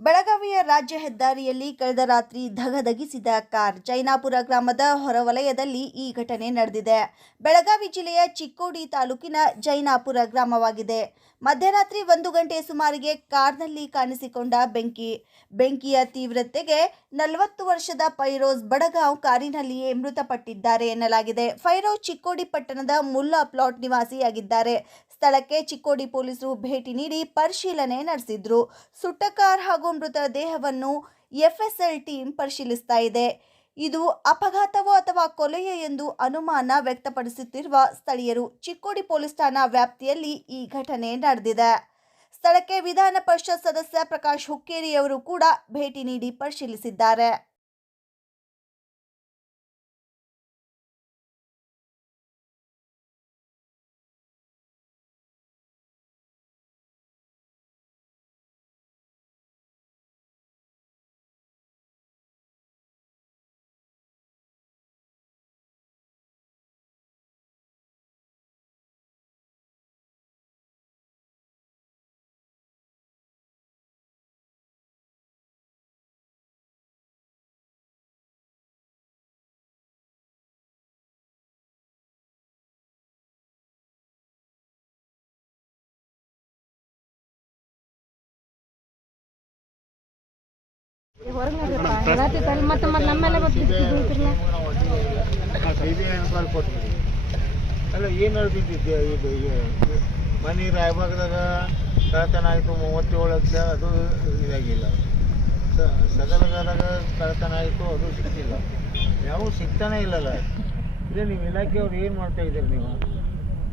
ಬೆಳಗಾವಿಯ ರಾಜ್ಯ ಹೆದ್ದಾರಿಯಲ್ಲಿ ಕಳೆದ ರಾತ್ರಿ ಧಗಧಗಿಸಿದ ಕಾರ್ ಜೈನಾಪುರ ಗ್ರಾಮದ ಹೊರವಲಯದಲ್ಲಿ ಈ ಘಟನೆ ನಡೆದಿದೆ. ಬೆಳಗಾವಿ ಜಿಲ್ಲೆಯ ಚಿಕ್ಕೋಡಿ ತಾಲೂಕಿನ ಜೈನಾಪುರ ಗ್ರಾಮವಾಗಿದೆ. ಮಧ್ಯರಾತ್ರಿ ಒಂದು ಗಂಟೆ ಸುಮಾರಿಗೆ ಕಾರ್ನಲ್ಲಿ ಕಾಣಿಸಿಕೊಂಡ ಬೆಂಕಿ. ಬೆಂಕಿಯ ತೀವ್ರತೆಗೆ ನಲವತ್ತು ವರ್ಷದ ಫೈರೋಜ್ ಬಡಗಾಂವ್ ಕಾರಿನಲ್ಲಿಯೇ ಮೃತಪಟ್ಟಿದ್ದಾರೆ ಎನ್ನಲಾಗಿದೆ. ಫೈರೋಜ್ ಚಿಕ್ಕೋಡಿ ಪಟ್ಟಣದ ಮುಲ್ಲಾ ಪ್ಲಾಟ್ ನಿವಾಸಿಯಾಗಿದ್ದಾರೆ. ಸ್ಥಳಕ್ಕೆ ಚಿಕ್ಕೋಡಿ ಪೊಲೀಸರು ಭೇಟಿ ನೀಡಿ ಪರಿಶೀಲನೆ ನಡೆಸಿದ್ರು. ಸುಟ್ಟ ಕಾರ್ ಹಾಗೂ ಮೃತ ದೇಹವನ್ನು ಎಫ್ಎಸ್ಎಲ್ ಟೀಮ್ ಪರಿಶೀಲಿಸ್ತಾ ಇದೆ. ಇದು ಅಪಘಾತವೋ ಅಥವಾ ಕೊಲೆಯೋ ಎಂದು ಅನುಮಾನ ವ್ಯಕ್ತಪಡಿಸುತ್ತಿರುವ ಸ್ಥಳೀಯರು ಚಿಕ್ಕೋಡಿ ಪೊಲೀಸ್ ಠಾಣಾ ವ್ಯಾಪ್ತಿಯಲ್ಲಿ ಈ ಘಟನೆ ನಡೆದಿದೆ. ಸ್ಥಳಕ್ಕೆ ವಿಧಾನ ಪರಿಷತ್ ಸದಸ್ಯ ಪ್ರಕಾಶ್ ಹುಕ್ಕೇರಿಯವರು ಕೂಡ ಭೇಟಿ ನೀಡಿ ಪರಿಶೀಲಿಸಿದ್ದಾರೆ. ಅಲ್ಲ, ಏನು ಇದು ಮನೆ ರಾಯಬಾಗದಾಗ ಕಳತನ ಆಯಿತು, ಮೂವತ್ತೇಳು ಲಕ್ಷ, ಅದು ಇದಾಗಿಲ್ಲ. ಸ- ಕಳತನ ಆಯಿತು, ಅದು ಸಿಕ್ಕಿಲ್ಲ. ಯಾವ ಸಿಗ್ತಾನೆ ಇಲ್ಲಲ್ಲ. ಇದೇ ನೀವು ಇಲಾಖೆಯವ್ರು ಏನು ಮಾಡ್ತಾ ಇದ್ದೀರಿ ನೀವು?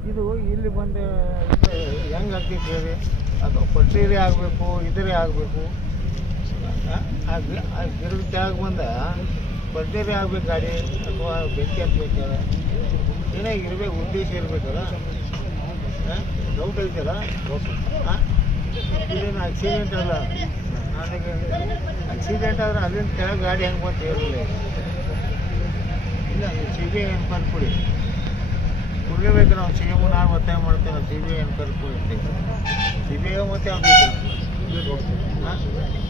ಇದು ಇಲ್ಲಿ ಬಂದು ಹೆಂಗೆ ಆಗ್ತೈತೆ ಹೇಳಿ? ಅದು ಪಟ್ಟಿರಿ ಆಗಬೇಕು ಇದರೇ ಆಗಬೇಕು. ಆ ಗಿಡದ ಕೆಳಗೆ ಬಂದ ಪಟ್ಟೇರಿ ಆಗ್ಬೇಕು ಗಾಡಿ ಅಥವಾ ಬೆಂಕಿ ಹತ್ಬೇಕಲ್ಲ ಏನೋ ಇರಬೇಕು ಉದ್ದೇಶ ಇರ್ಬೇಕಲ್ಲ? ಡೌಟ್ ಐತಲ್ಲ? ಇದೇನು ಆಕ್ಸಿಡೆಂಟ್ ಅಲ್ಲ? ನನಗೆ ಆಕ್ಸಿಡೆಂಟ್ ಆದ್ರೆ ಅಲ್ಲಿಂದ ಕೆಳಗೆ ಗಾಡಿ ಹೆಂಗೆ ಬಂತು ಹೇಳಲಿಲ್ಲ ಇಲ್ಲ ಸಿ ಬಿ ಐ ಕೊಡಿ ಕೊಡಲೇಬೇಕು ನಾವು ಸಿ ಎಂ ನಾನು ಒತ್ತಾಯ ಮಾಡ್ತೇವೆ ಸಿ ಬಿ ಐ ಕೊಡಿ ಸಿ ಬಿ ಐ ಮತ್ತೆ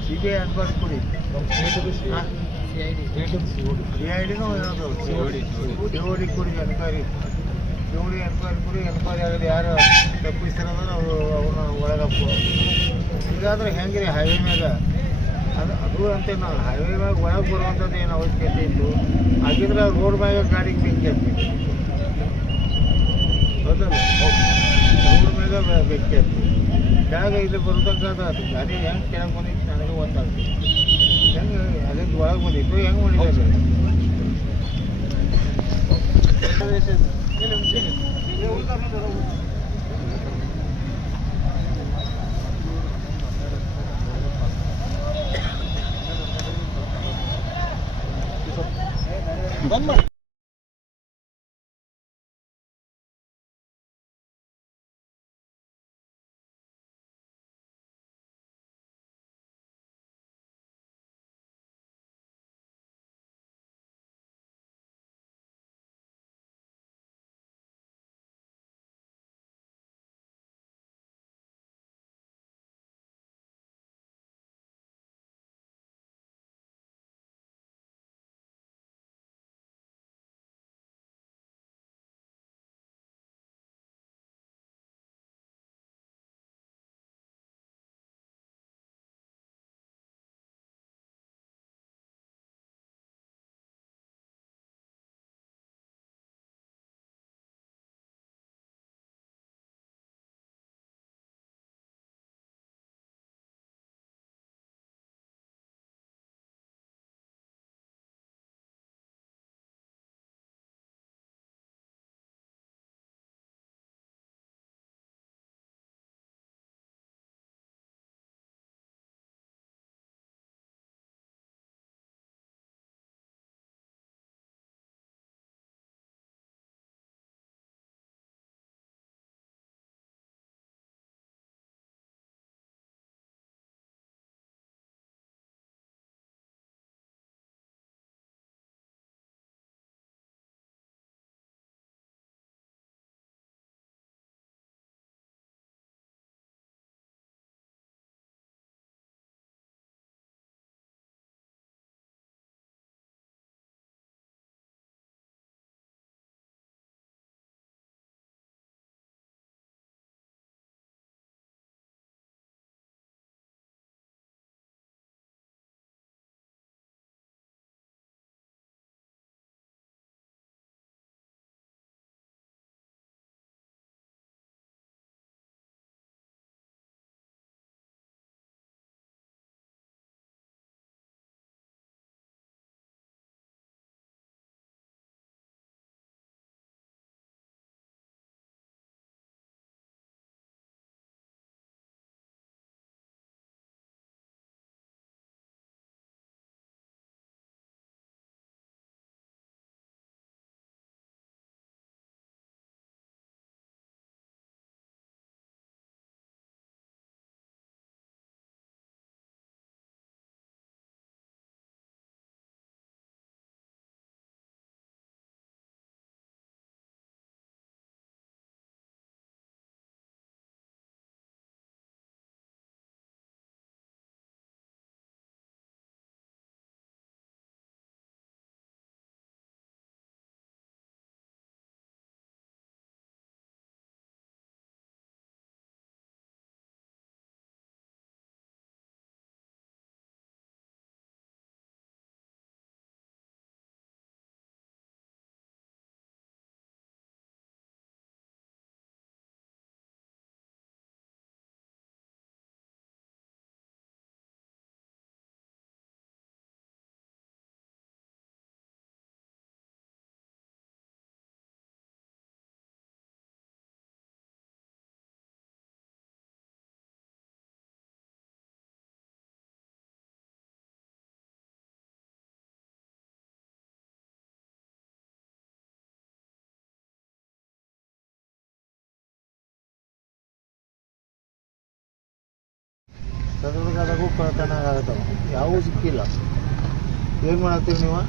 ಸಿ ಬಿ ಐ ಎನ್ಕ್ವೈರಿ ಕೊಡಿ ಸಿ ಐ ಡಿನೂ ಐ ಡಿ ಕೊಡಿ ಅನ್ಕಾರಿ ಡಿ ಎನ್ಕ್ವೈರಿ ಕೊಡಿ ಎನ್ಕ್ವೈರಿ ಆಗೋದು ಯಾರು ತಪ್ಪಿಸ್ತಾರಲ್ಲ ಅವರು ಅವ್ರನ್ನ ಒಳಗಪ್ಪ ಹೀಗಾದ್ರೆ ಹೆಂಗೆ ರೀ ಹೈವೇ ಮ್ಯಾಗ? ಅದು ಅದು ಅಂತ ನಾವು ಹೈವೇ ಮ್ಯಾಗ ಒಳಗೆ ಬರುವಂಥದ್ದು ಏನು ಅವಶ್ಯಕತೆ ಇತ್ತು? ಹಾಗಿದ್ರೆ ರೋಡ್ ಮ್ಯಾಗ ಗಾಡಿಗೆ ಬೆಂಕಿ ಹತ್ಬೇಕು ಹೌದಲ್ಲ ರೋಡ್ ಮ್ಯಾಗ ಬೆ- ಬೆಂಕಿ ಹತ್ತಿ ಕೆಳಗೆ ಇಲ್ಲಿ ಬರ್ತಕ್ಕಂಥ ಅದು ಗಾಡಿ ಹೆಂಗೆ ಕೆಳಗೆ ಬಂದಿತ್ತು ನನಗೆ ಗೊತ್ತಾಗ್ತದೆ ಹೆಂಗೆ ಅಲ್ಲಿಂದ ಒಳಗೆ ಬಂದಿತ್ತು ಹೆಂಗೆ ಮಾಡಿದ್ದಾರೆ ಬಂದ್ ಕಳ್ತನ ಆಗತ್ತವ ಯಾವೂ ಸಿಕ್ಕಿಲ್ಲ. ಏನು ಮಾಡತ್ತೀರಿ ನೀವು?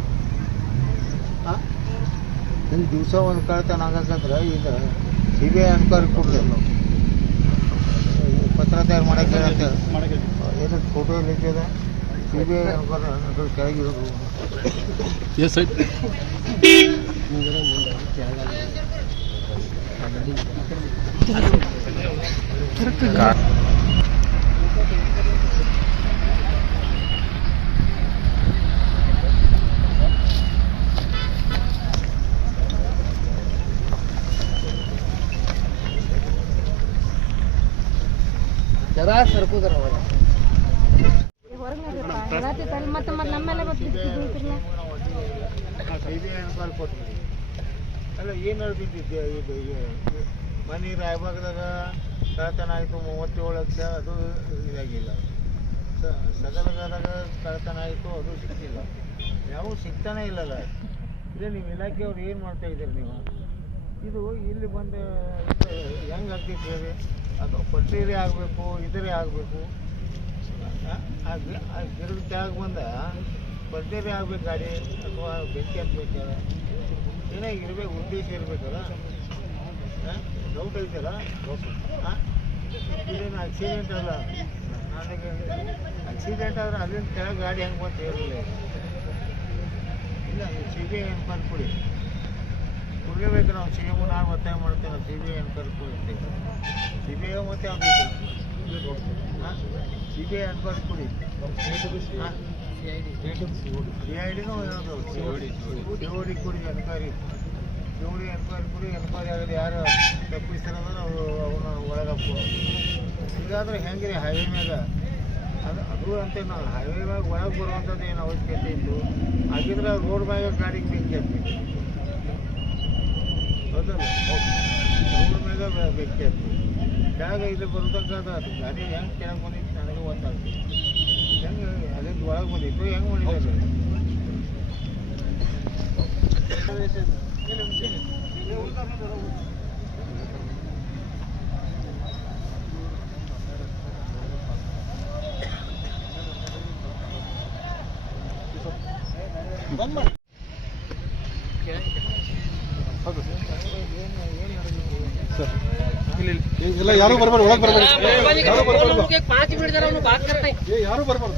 ಹಾಂ ಹಿಂಗೆ ದಿವಸ ಒಂದು ಕಳ್ತನ ಆಗತ್ತಂದ್ರೆ ಈಗ ಸಿ ಬಿ ಐ ಅಧಿಕಾರಿ ಕೊಡ್ರಿ. ನಾವು ಪತ್ರ ತಯಾರು ಮಾಡಕ್ಕೆ ಅಂತ ಏನಕ್ಕೆ ಫೋಟೋ ಎಲ್ಲ ಸಿ ಬಿ ಐ ಅನ್ಕ್ವೈರಿ ಕೆಳಗಿರೋದು ಹೊರಗೆ ರಾತ್ರಿ ತಲೆ ಮತ್ತೆ ಮತ್ತೆ ನಮ್ಮೆಲ್ಲ ಬರ್ತಿರ್ಲ ಸಿ ಬಿ ಐ ಅನ್ಕ್ವೈರಿ ಕೊಟ್ಬಿಡಿ ಅಲ್ಲ, ಏನು ನಡೆದಿದ್ದೆ ಇದು ಈಗ ಮನೆ ರಾಯಬಾಗದಾಗ ಕಳ್ತನ ಆಯಿತು, ಮೂವತ್ತೇಳು ಲಕ್ಷ, ಅದು ಇದಾಗಿಲ್ಲ. ಸ ಕಳ್ಳತನ ಆಯಿತು, ಅದು ಸಿಕ್ಕಿಲ್ಲ. ಯಾವ ಸಿಗ್ತಾನೆ ಇಲ್ಲಲ್ಲ. ಇದೇ ನೀವು ಇಲಾಖೆಯವ್ರು ಏನು ಮಾಡ್ತಾ ಇದ್ದೀರಿ ನೀವು? ಇದು ಇಲ್ಲಿ ಬಂದು ಹೆಂಗೆ ಹೇಳಿ ಅದು ಪಟ್ಟಿರಿ ಆಗಬೇಕು, ಇದರೇ ಆಗಬೇಕು. ಆ ಗಿಡದ ಕೆಳಗೆ ಬಂದ ಪಟ್ಟಿರಿ ಆಗ್ಬೇಕು ಗಾಡಿ, ಅಥವಾ ಬೆಂಕಿ ಹಾಕ್ಬೇಕಾ ಏನಾಗಿರ್ಬೇಕು ಉದ್ದೇಶ ಇರಬೇಕಲ್ಲ. ಡೌಟ್ ಐತಲ್ಲ ಇದೇನು ಆಕ್ಸಿಡೆಂಟ್ ಅಲ್ಲ? ನನಗೆ ಆಕ್ಸಿಡೆಂಟ್ ಆದ್ರೆ ಅಲ್ಲಿಂದ ಕೆಳಗೆ ಗಾಡಿ ಹೆಂಗೆ ಬಂತು ಹೇಳಿಲ್ಲ ಇಲ್ಲ ಸಿ ಬಿ ಐ ಕೊಡಿ ಕೊಡಲೇಬೇಕು ನಾವು ಸಿ ಎಂ ನಾನು ಒತ್ತಾಯ ಮಾಡ್ತೇವೆ ಸಿ ಬಿ ಐ ಕೊಡಿ ಸಿ ಬಿ ಐ ಮತ್ತೆ ಯಾವ್ದು ಹಾಂ ಸಿ ಬಿ ಐ ಕೊಡಿ ಹಾಂ ಸಿ ಐ ಡಿನೂ ಯಾವುದು C O D C O D enquiry ಕೊಡಿ ಎನ್ಕ್ವೈರಿ ಆಗಲಿ ಯಾರು ತಪ್ಪಿಸ್ತಾರಲ್ಲ ನಾವು ಅವನ್ನ ಒಳಗೆ ಹೆಂಗೆ ರೀ ಹೈವೇ ಮ್ಯಾಗ? ಅದು ಅದು ಅಂತ ನಾವು ಹೈವೇ ಮ್ಯಾಗ ಒಳಗೆ ಬರುವಂಥದ್ದು ಏನು ಅವಶ್ಯಕತೆ ಇತ್ತು? ಹಾಗಿದ್ರೆ ರೋಡ್ ಮ್ಯಾಗ ಗಾಡಿಗೆ ಬೆಂಕಿ ಹೌದಲ್ಲ ರೋಡ್ ಮ್ಯಾಗ ಬೆಂಕಿ ಹತ್ತಿ ಕೆಳಗೆ ಇಲ್ಲಿ ಬರ್ತಕ್ಕ ಅದು ಗಾಡಿ ಹೆಂಗೆ ಕೆಳಗೆ ಬಂದಿತ್ತು ನನಗೆ ಗೊತ್ತಾಗ್ತದೆ ಹೆಂಗೆ ಅಲ್ಲಿಂದ ಒಳಗೆ ಬಂದಿತ್ತು, ಹೆಂಗೆ ಮಾಡಿದ್ದಾರೆ ಇಲ್ಲ ಯಾರು ಬರ್ಬಾರ್ದು ಒಳಗೆ ಬರ್ಬಾರ್ದು. ಯಾರು ಬರ್ಬಾರ್ದು? ಯಾರು ಬರ್ಬಾರ್ದು?